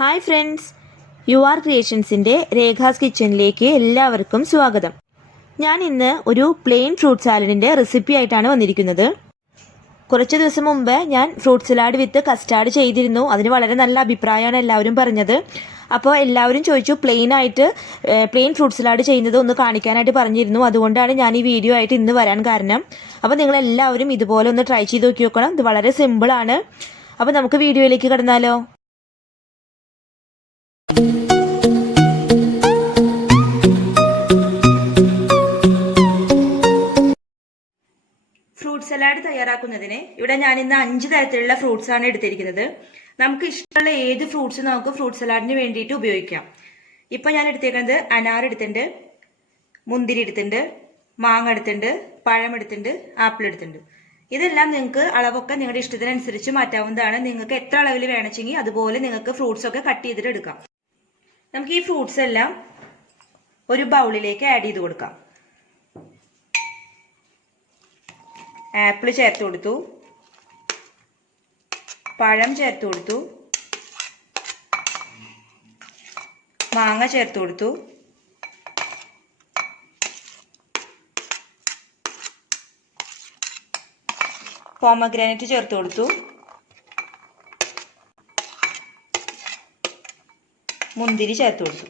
Hi friends, you are ക്രിയേഷൻസിൻ്റെ രേഖാസ് കിച്ചണിലേക്ക് എല്ലാവർക്കും സ്വാഗതം. ഞാൻ ഇന്ന് ഒരു പ്ലെയിൻ ഫ്രൂട്ട് സാലഡിൻ്റെ റെസിപ്പി ആയിട്ടാണ് വന്നിരിക്കുന്നത്. കുറച്ച് ദിവസം മുമ്പ് ഞാൻ ഫ്രൂട്ട് സലാഡ് വിത്ത് കസ്റ്റാർഡ് ചെയ്തിരുന്നു. അതിന് വളരെ നല്ല അഭിപ്രായമാണ് എല്ലാവരും പറഞ്ഞത്. അപ്പോൾ എല്ലാവരും ചോദിച്ചു പ്ലെയിൻ ഫ്രൂട്ട് സലാഡ് ചെയ്യുന്നത് ഒന്ന് കാണിക്കാനായിട്ട് പറഞ്ഞിരുന്നു. അതുകൊണ്ടാണ് ഞാൻ ഈ വീഡിയോ ആയിട്ട് ഇന്ന് വരാൻ കാരണം. അപ്പോൾ നിങ്ങളെല്ലാവരും ഇതുപോലെ ഒന്ന് ട്രൈ ചെയ്ത് നോക്കി നോക്കണം. ഇത് വളരെ സിമ്പിളാണ്. അപ്പോൾ നമുക്ക് വീഡിയോയിലേക്ക് കടന്നാലോ. ഫ്രൂട്ട് സലാഡ് തയ്യാറാക്കുന്നതിന് ഇവിടെ ഞാൻ ഇന്ന് 5 തരത്തിലുള്ള ഫ്രൂട്ട്സ് ആണ് എടുത്തിരിക്കുന്നത്. നമുക്ക് ഇഷ്ടമുള്ള ഏത് ഫ്രൂട്ട്സ് നമുക്ക് ഫ്രൂട്ട് സലാഡിന് വേണ്ടിയിട്ട് ഉപയോഗിക്കാം. ഇപ്പൊ ഞാൻ എടുത്തേക്കുന്നത് അനാർ എടുത്തിട്ടുണ്ട്, മുന്തിരി എടുത്തിട്ടുണ്ട്, മാങ്ങ എടുത്തിട്ടുണ്ട്, പഴം എടുത്തിട്ടുണ്ട്, ആപ്പിൾ എടുത്തിട്ടുണ്ട്. ഇതെല്ലാം നിങ്ങൾക്ക് അളവൊക്കെ നിങ്ങളുടെ ഇഷ്ടത്തിനനുസരിച്ച് മാറ്റാവുന്നതാണ്. നിങ്ങൾക്ക് എത്ര അളവിൽ വേണമെങ്കിൽ അതുപോലെ നിങ്ങൾക്ക് ഫ്രൂട്ട്സ് ഒക്കെ കട്ട് ചെയ്തിട്ട് എടുക്കാം. നമുക്ക് ഈ ഫ്രൂട്ട്സ് എല്ലാം ഒരു ബൗളിലേക്ക് ആഡ് ചെയ്ത് കൊടുക്കാം. ആപ്പിൾ ചേർത്ത് കൊടുത്തു, പഴം ചേർത്ത് കൊടുത്തു, മാങ്ങ ചേർത്ത് കൊടുത്തു, പോമഗ്രാനൈറ്റ് ചേർത്ത് കൊടുത്തു, മുന്തിരി ചേർത്ത് കൊടുത്തു.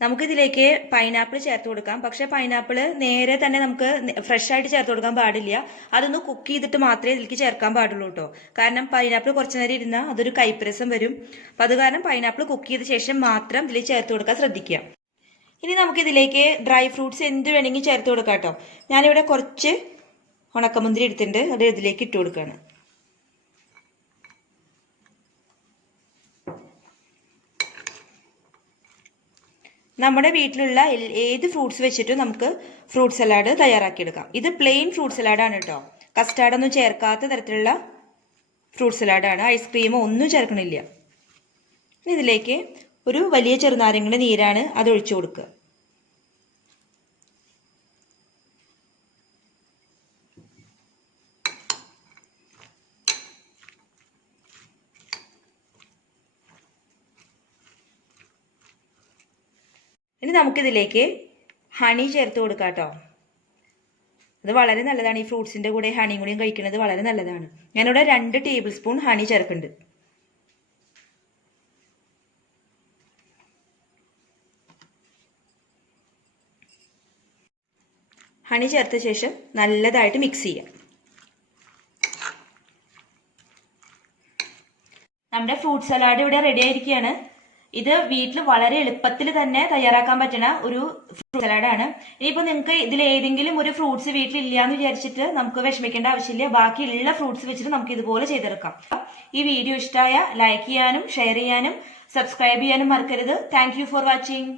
നമുക്കിതിലേക്ക് പൈനാപ്പിൾ ചേർത്ത് കൊടുക്കാം. പക്ഷെ പൈനാപ്പിൾ നേരെ തന്നെ നമുക്ക് ഫ്രഷ് ആയിട്ട് ചേർത്ത് കൊടുക്കാൻ പാടില്ല. അതൊന്ന് കുക്ക് ചെയ്തിട്ട് മാത്രമേ ഇതിലേക്ക് ചേർക്കാൻ പാടുള്ളൂ കേട്ടോ. കാരണം പൈനാപ്പിൾ കുറച്ചു നേരം ഇരുന്നാൽ അതൊരു കൈപ്പരസം വരും. അപ്പം അത് കാരണം പൈനാപ്പിൾ കുക്ക് ചെയ്ത ശേഷം മാത്രം ഇതിലേക്ക് ചേർത്ത് കൊടുക്കാൻ ശ്രദ്ധിക്കുക. ഇനി നമുക്കിതിലേക്ക് ഡ്രൈ ഫ്രൂട്ട്സ് എന്ത് വേണമെങ്കിൽ ചേർത്ത് കൊടുക്കാം കേട്ടോ. ഞാനിവിടെ കുറച്ച് ഉണക്കമുന്തിരി എടുത്തിട്ടുണ്ട്, അത് ഇതിലേക്ക് ഇട്ട് കൊടുക്കുകയാണ്. നമ്മുടെ വീട്ടിലുള്ള ഏത് ഫ്രൂട്ട്സ് വെച്ചിട്ടും നമുക്ക് ഫ്രൂട്ട് സലാഡ് തയ്യാറാക്കിയെടുക്കാം. ഇത് പ്ലെയിൻ ഫ്രൂട്ട് സലാഡാണ് കേട്ടോ. കസ്റ്റാർഡൊന്നും ചേർക്കാത്ത തരത്തിലുള്ള ഫ്രൂട്ട് സലാഡാണ്. ഐസ്ക്രീമോ ഒന്നും ചേർക്കണില്ല. ഇതിലേക്ക് ഒരു വലിയ ചെറുനാരങ്ങയുടെ നീരാണ് അത് ഒഴിച്ചു കൊടുക്കുക. ഇനി നമുക്കിതിലേക്ക് ഹണി ചേർത്ത് കൊടുക്കാം കേട്ടോ. അത് വളരെ നല്ലതാണ്. ഈ ഫ്രൂട്ട്സിന്റെ കൂടെ ഹണിയും കൂടിയും കഴിക്കുന്നത് വളരെ നല്ലതാണ്. ഞാനിവിടെ 2 ടേബിൾ സ്പൂൺ ഹണി ചേർക്കുന്നുണ്ട്. ഹണി ചേർത്ത ശേഷം നല്ലതായിട്ട് മിക്സ് ചെയ്യാം. നമ്മുടെ ഫ്രൂട്ട് സലാഡ് ഇവിടെ റെഡി ആയിരിക്കുകയാണ്. ഇത് വീട്ടിൽ വളരെ എളുപ്പത്തിൽ തന്നെ തയ്യാറാക്കാൻ പറ്റുന്ന ഒരു ഫ്രൂട്ട് സലാഡാണ്. ഇനിയിപ്പോൾ നിങ്ങൾക്ക് ഇതിൽ ഏതെങ്കിലും ഒരു ഫ്രൂട്ട്സ് വീട്ടിലില്ല എന്ന് വിചാരിച്ചിട്ട് നമുക്ക് വിഷമിക്കേണ്ട ആവശ്യമില്ല. ബാക്കിയുള്ള ഫ്രൂട്ട്സ് വെച്ചിട്ട് നമുക്ക് ഇതുപോലെ ചെയ്തെടുക്കാം. ഈ വീഡിയോ ഇഷ്ടമായ ലൈക്ക് ചെയ്യാനും ഷെയർ ചെയ്യാനും സബ്സ്ക്രൈബ് ചെയ്യാനും മറക്കരുത്. Thank you for watching.